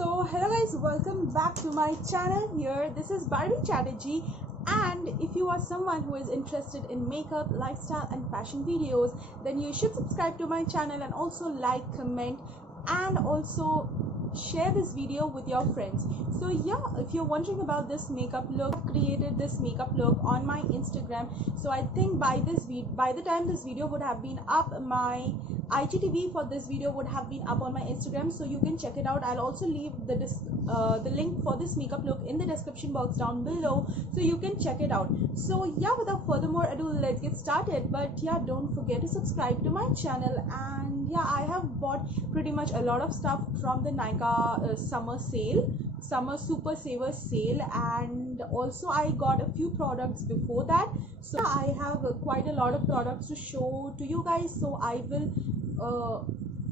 So hello guys, welcome back to my channel. Here this is Barbie Chatterjee, and if you are someone who is interested in makeup, lifestyle and fashion videos, then you should subscribe to my channel and also like, comment and also share this video with your friends. So yeah, if you're wondering about this makeup look, I created this makeup look on my Instagram. So I think by the time this video would have been up, my IGTV for this video would have been up on my Instagram, so you can check it out. I'll also leave the link for this makeup look in the description box down below, so you can check it out. So yeah, without further more ado, let's get started. But yeah, don't forget to subscribe to my channel. And yeah, I have bought pretty much a lot of stuff from the Nykaa summer super saver sale, and also I got a few products before that. So I have quite a lot of products to show to you guys, so I will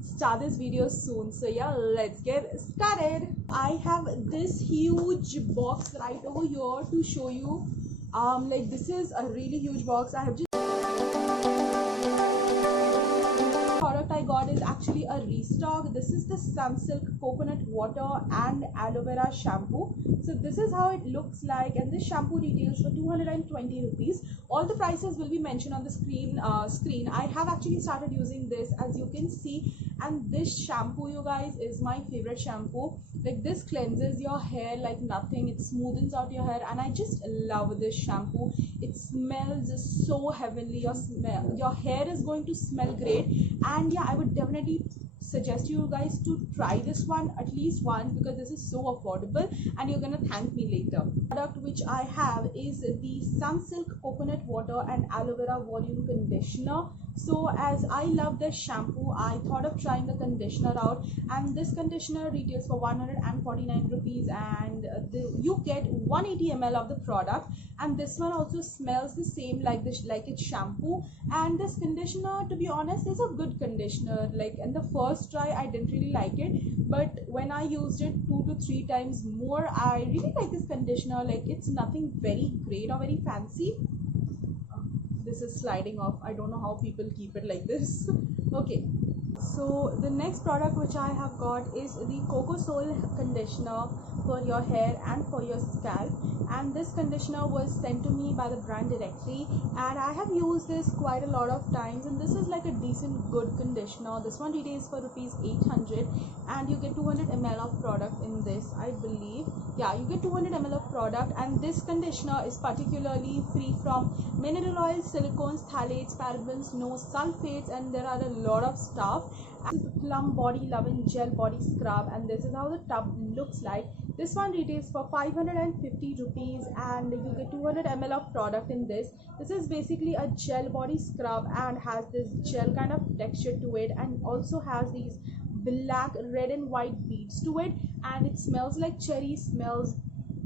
start this video soon. So yeah, let's get started. I have this huge box right over here to show you. Like, this is a really huge box. I have just product I got is actually a restock. This is the Sunsilk coconut water and aloe vera shampoo. So this is how it looks like, and this shampoo retails for 220 rupees. All the prices will be mentioned on the screen. I have actually started using this, as you can see, and this shampoo, you guys, is my favorite shampoo. Like, this cleanses your hair like nothing. It smoothens out your hair, and I just love this shampoo. It smells so heavenly. Your hair is going to smell great. And yeah, I would definitely suggest you guys to try this one at least once, because this is so affordable and you're gonna thank me later. Product which I have is the Sunsilk coconut water and aloe vera volume conditioner. So as I love this shampoo, I thought of trying the conditioner out, and this conditioner retails for 149 rupees, and you get 180 ml of the product. And this one also smells the same like its shampoo. And this conditioner, to be honest, is a good conditioner. Like, in the first try I didn't really like it, but when I used it 2 to 3 times more, I really like this conditioner. Like, it's nothing very great or very fancy. This is sliding off. I don't know how people keep it like this. Okay, so the next product which I have got is the Coco Soul conditioner for your hair and for your scalp. And this conditioner was sent to me by the brand directly, and I have used this quite a lot of times, and this is like a decent good conditioner. This one retails for rupees 800, and you get 200 ml of product in this, I believe. Yeah, you get 200 ml of product, and this conditioner is particularly free from mineral oils, silicones, phthalates, parabens, no sulfates, and there are a lot of stuff. This is the Plum Body Loving Gel Body Scrub, and this is how the tub looks like. This one retails for 550 rupees, and you get 200 ml of product in this. This is basically a gel body scrub and has this gel kind of texture to it, and also has these black, red and white beads to it, and it smells like cherry, smells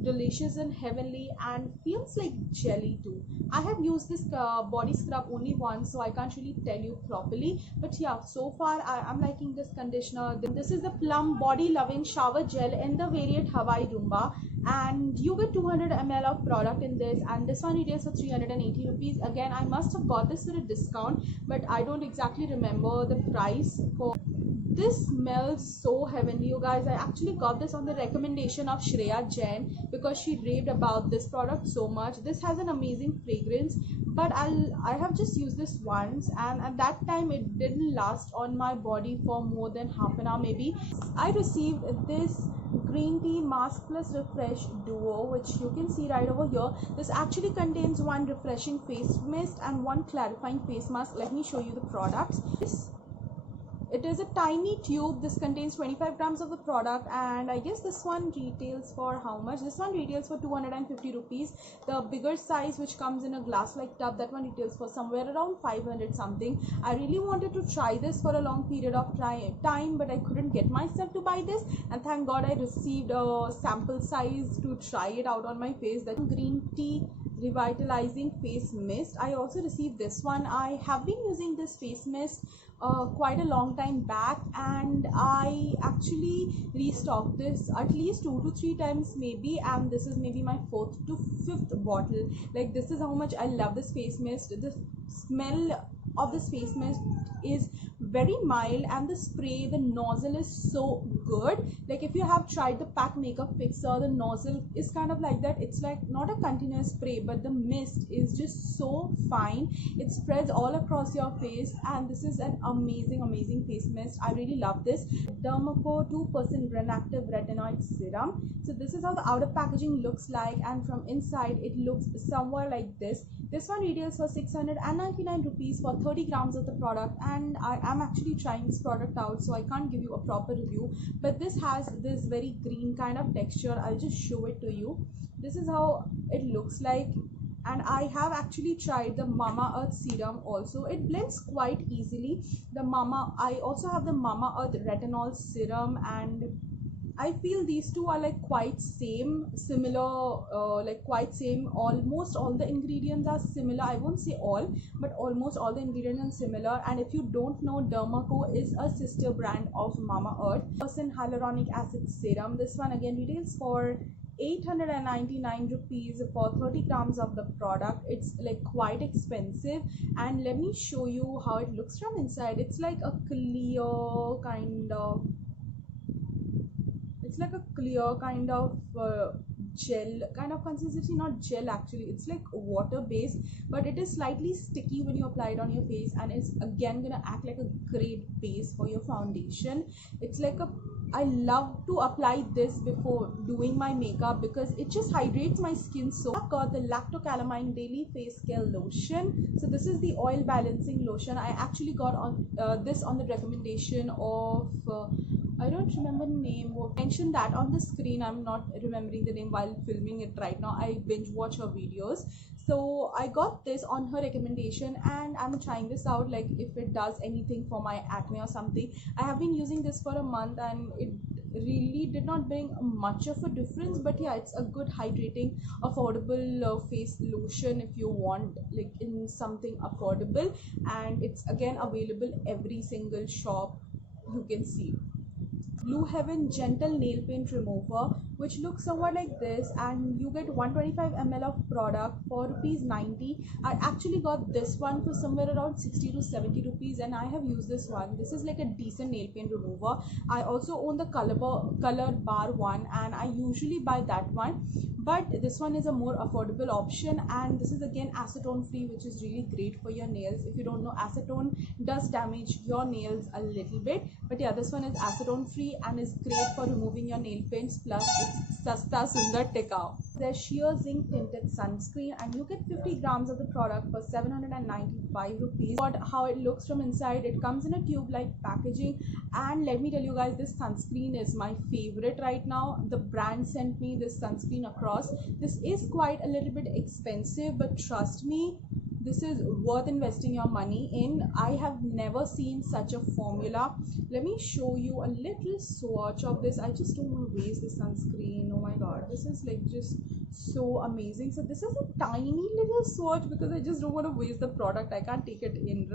delicious and heavenly, and feels like jelly too. I have used this body scrub only once, so I can't really tell you properly, but yeah, so far I'm liking this conditioner. This is the Plum Body Loving Shower Gel in the variant Hawaii Rumba, and you get 200 ml of product in this, and this one retails for 380 rupees. Again, I must have got this at a discount, but I don't exactly remember the price for. This smells so heavenly, you guys. I actually got this on the recommendation of Shreya Jain, because she raved about this product so much. This has an amazing fragrance, but I have just used this once, and at that time it didn't last on my body for more than half an hour maybe. I received this green tea mask plus refresh duo, which you can see right over here. This actually contains one refreshing face mist and one clarifying face mask. Let me show you the products. It is a tiny tube. This contains 25 grams of the product, and I guess this one retails for how much? This one retails for 250 rupees. The bigger size, which comes in a glass like tub, that one retails for somewhere around 500 something. I really wanted to try this for a long period of time, but I couldn't get myself to buy this, and thank God I received a sample size to try it out on my face. That green tea revitalizing face mist. I also received this one. I have been using this face mist quite a long time back, and I actually restocked this at least 2 to 3 times maybe, and this is maybe my 4th to 5th bottle. Like, this is how much I love this face mist. The smell of this face mist is very mild, and the spray, the nozzle is so good. Like if you have tried the Pack Makeup Fixer, the nozzle is kind of like that. It's like not a continuous spray, but the mist is just so fine. It spreads all across your face, and this is an amazing face mist. I really love this. Dermaco 2% Granactive Retinoid Serum. So this is how the outer packaging looks like, and from inside it looks somewhere like this. This one retails for 699 rupees for 30 grams of the product, and I am actually trying this product out, so I can't give you a proper review, but this has this very green kind of texture. I'll just show it to you. This is how it looks like, and I have actually tried the Mamaearth serum also. It blends quite easily. I also have the Mamaearth retinol serum, and I feel these two are like quite similar, like quite same. Almost all the ingredients are similar. I won't say all, but almost all the ingredients are similar. And if you don't know, Dermaco is a sister brand of Mamaearth. Hyaluronic acid serum. This one again retails for 899 rupees for 30 grams of the product. It's like quite expensive, and let me show you how it looks from inside. It's like a clear kind of gel kind of consistency. Not gel actually, it's like water based, but it is slightly sticky when you apply it on your face, and it's again gonna act like a great base for your foundation. It's like I love to apply this before doing my makeup because it just hydrates my skin. So I've got the Lactocalamine Daily Face Care Lotion. So this is the oil balancing lotion. I actually got on this on the recommendation of I don't remember the name. Or mentioned that on the screen. I'm not remembering the name while filming it right now. I binge watch her videos. So I got this on her recommendation, and I'm trying this out, like if it does anything for my acne or something. I have been using this for a month, and it really did not bring much of a difference, but yeah, it's a good hydrating affordable face lotion if you want like in something affordable, and it's again available every single shop you can see. Blue Heaven Gentle Nail Paint Remover, which looks somewhat like this, and you get 125 ml of product for rupees 90. I actually got this one for somewhere around 60 to 70 rupees, and I have used this one. This is like a decent nail paint remover. I also own the Color Bar one, and I usually buy that one, but this one is a more affordable option, and this is again acetone free, which is really great for your nails. If you don't know, acetone does damage your nails a little bit, but yeah, this one is acetone free and is great for removing your nail paints, plus it's Sasta Sundar Tikau. There's sheer zinc tinted sunscreen, and you get 50 grams of the product for 795 rupees. But how it looks from inside, it comes in a tube like packaging, and let me tell you guys, this sunscreen is my favorite right now. The brand sent me this sunscreen across. This is quite a little bit expensive, but trust me, this is worth investing your money in. I have never seen such a formula. Let me show you a little swatch of this. I just don't want to waste this sunscreen. Oh my god, this is like just so amazing. So this is a tiny little swatch because I just don't want to waste the product. I can't take it in.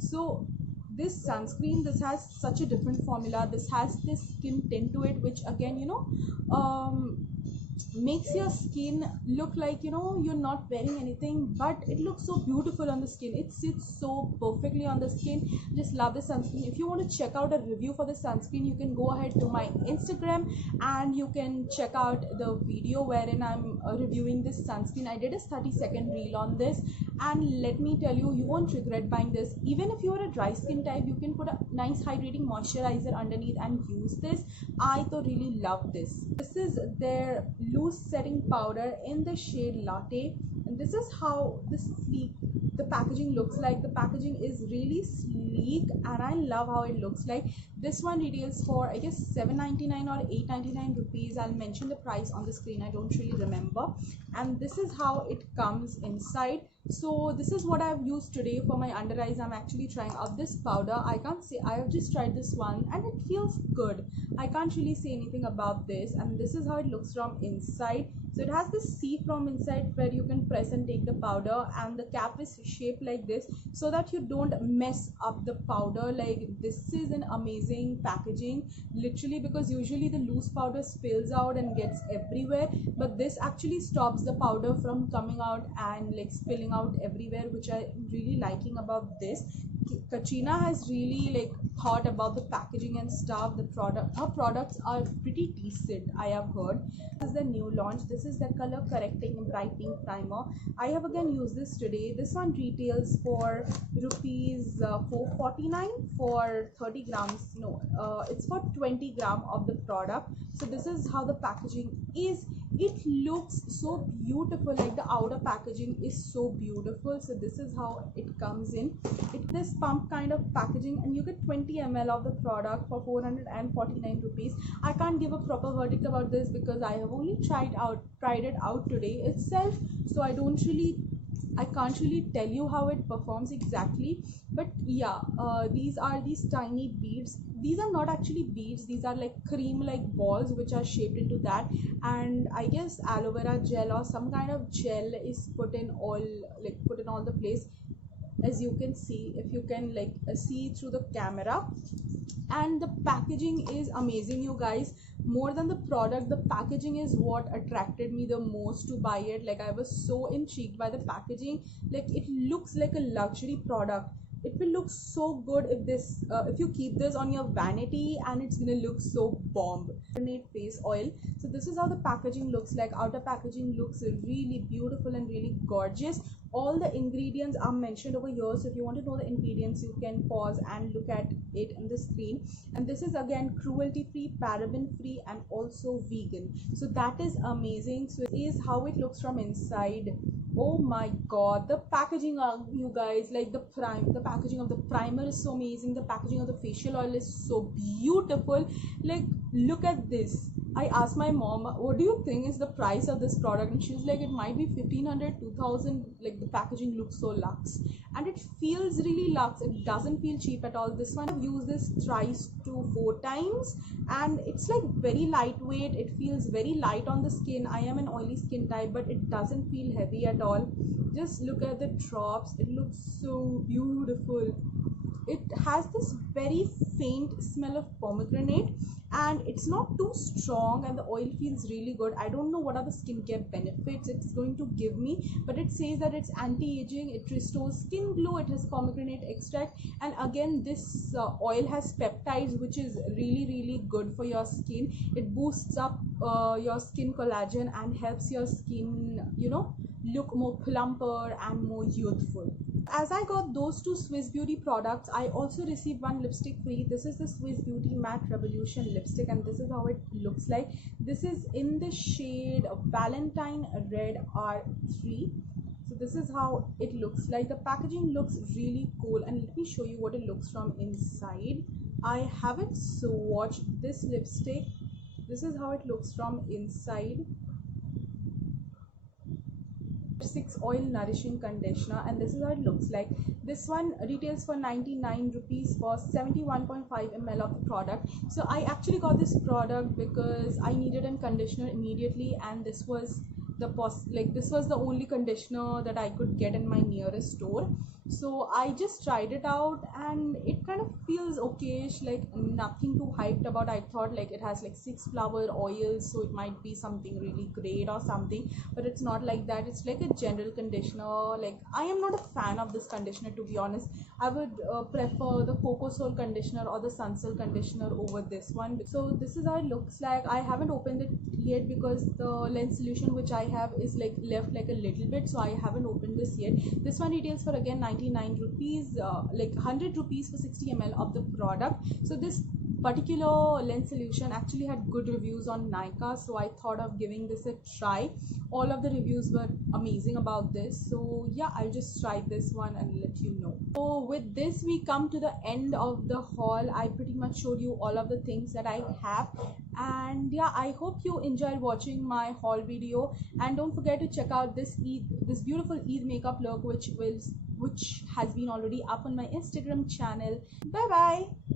So this sunscreen, this has such a different formula. This has this skin tint to it, which again, makes your skin look like you're not wearing anything, but it looks so beautiful on the skin. It sits so perfectly on the skin. Just love the sunscreen. If you want to check out a review for the sunscreen, you can go ahead to my Instagram and you can check out the video wherein I'm reviewing this sunscreen. I did a 30-second reel on this, and let me tell you, you won't regret buying this. Even if you're a dry skin type, you can put a nice hydrating moisturizer underneath and use this. I really love this. This is their loose setting powder in the shade Latte, and this is how the packaging looks like. The packaging is really sleek, and I love how it looks like. This one retails for I guess 799 or 899 rupees. I'll mention the price on the screen, I don't really remember. And this is how it comes inside. So this is what I've used today for my under eyes. I'm actually trying out this powder. I can't say, I have just tried this one and it feels good. I can't really say anything about this. And this is how it looks from inside. So it has this C from inside where you can press and take the powder, and the cap is shaped like this so that you don't mess up the powder. Like, this is an amazing packaging, literally, because usually the loose powder spills out and gets everywhere, but this actually stops the powder from coming out and like spilling out everywhere, which I'm really liking about this. Katrina has really like thought about the packaging and stuff. Her products are pretty decent, I have heard. This is the new launch. This is the color correcting and brightening primer. I have again used this today. This one retails for rupees 449 for 30 grams. No, it's for 20 gram of the product. So this is how the packaging is. It looks so beautiful, like the outer packaging is so beautiful. So this is how it comes in. This pump kind of packaging, and you get 20 ml of the product for 449 rupees. I can't give a proper verdict about this because I have only tried it out today itself, so I can't really tell you how it performs exactly. But yeah, these are these tiny beads. These are not actually beads, these are like cream like balls which are shaped into that, and I guess aloe vera gel or some kind of gel is put in all the place, as you can see, if you can see through the camera. And the packaging is amazing, you guys. More than the product, the packaging is what attracted me the most to buy it. Like, I was so intrigued by the packaging. Like, it looks like a luxury product. It will look so good if you keep this on your vanity, and it's gonna look so bomb. Face oil. So this is how the packaging looks like. Outer packaging looks really beautiful and really gorgeous. All the ingredients are mentioned over here, so if you want to know the ingredients, you can pause and look at it in the screen. And this is again cruelty free, paraben free, and also vegan. So that is amazing. So it is how it looks from inside. Oh my god, the packaging, you guys, like the packaging of the primer is so amazing. The packaging of the facial oil is so beautiful. Like, look at this. I asked my mom, what do you think is the price of this product, and she was like, it might be 1500, 2000. Like, the packaging looks so luxe, and it feels really luxe. It doesn't feel cheap at all. This one, I've used this thrice to 4 times, and it's like very lightweight. It feels very light on the skin. I am an oily skin type, but it doesn't feel heavy at all. Just look at the drops. It looks so beautiful. It has this very faint smell of pomegranate, and it's not too strong, and the oil feels really good. I don't know what are the skincare benefits it's going to give me, but it says that it's anti-aging, it restores skin glow, it has pomegranate extract, and again this oil has peptides, which is really good for your skin. It boosts up your skin collagen and helps your skin, look more plumper and more youthful. As I got those 2 Swiss Beauty products, I also received one lipstick free. This is the Swiss Beauty Matte Revolution lipstick, and this is how it looks like. This is in the shade Valentine Red R3. So this is how it looks like. The packaging looks really cool, and let me show you what it looks from inside. I haven't swatched this lipstick. This is how it looks from inside. 6 oil nourishing conditioner, and this is how it looks like. This one retails for 99 rupees for 71.5 ml of the product. So I actually got this product because I needed a conditioner immediately, and this was the only conditioner that I could get in my nearest store. So I just tried it out, and it kind of feels okayish, like nothing too hyped about. I thought like it has like 6 flower oils, so it might be something really great or something, but it's not like that. It's like a general conditioner. Like, I am not a fan of this conditioner, to be honest. I would prefer the Coco Soul conditioner or the Sunsilk conditioner over this one. So this is how it looks like. I haven't opened it yet because the lens solution which I have is like left like a little bit, so I haven't opened this yet. This one retails for again 99 rupees, like 100 rupees for 60 ml of the product. So this particular lens solution actually had good reviews on Nykaa, so I thought of giving this a try. All of the reviews were amazing about this, so yeah, I'll just try this one and let you know. So with this, we come to the end of the haul. I pretty much showed you all of the things that I have, and yeah, I hope you enjoyed watching my haul video. And don't forget to check out this beautiful Eid makeup look, which has been already up on my Instagram channel. Bye bye.